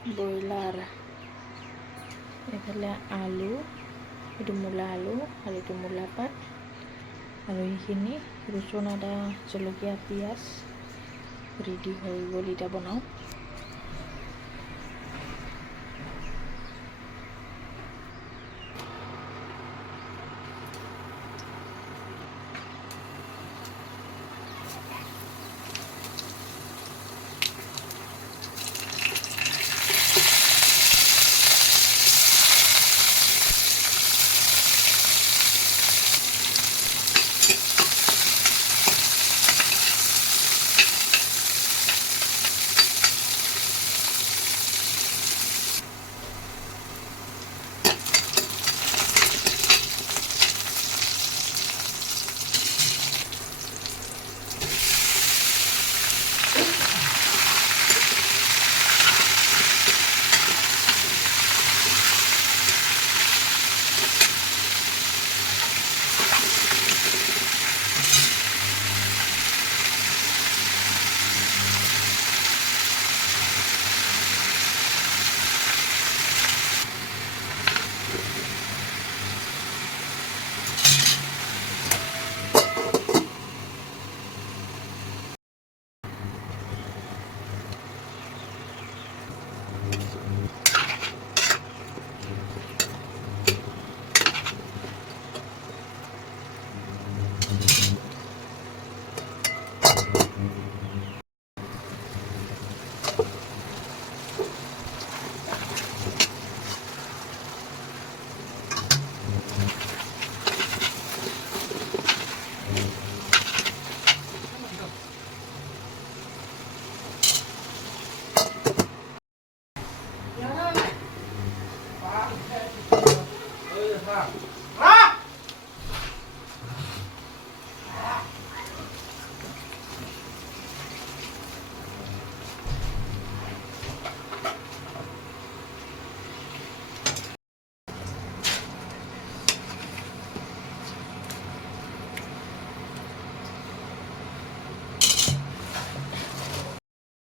ব্ৰইলাৰ, এইফালে আলু, এইটো মূলা আলু আৰু এইটো মূলা পাত আৰু এইখিনি ৰচুন আদা জলকীয়া পিঁয়াজ ৰেডি হৈ গ'ল। এতিয়া বনাওঁ।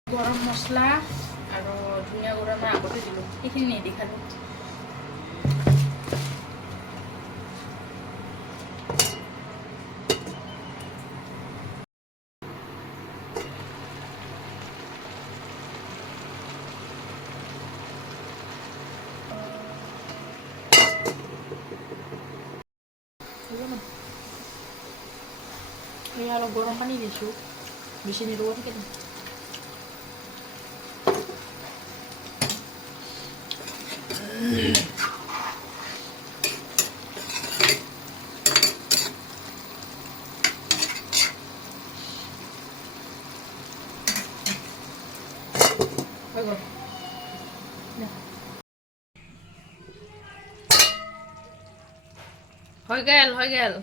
গৰম মছলা আৰু ধনিয়া গুড়া মই আগতে দিলোঁ, সেইখিনি নিদি খালোঁ। আৰু গৰম পানী দিছোঁ, বেছি নিদিব থাকে। হৈ গেল।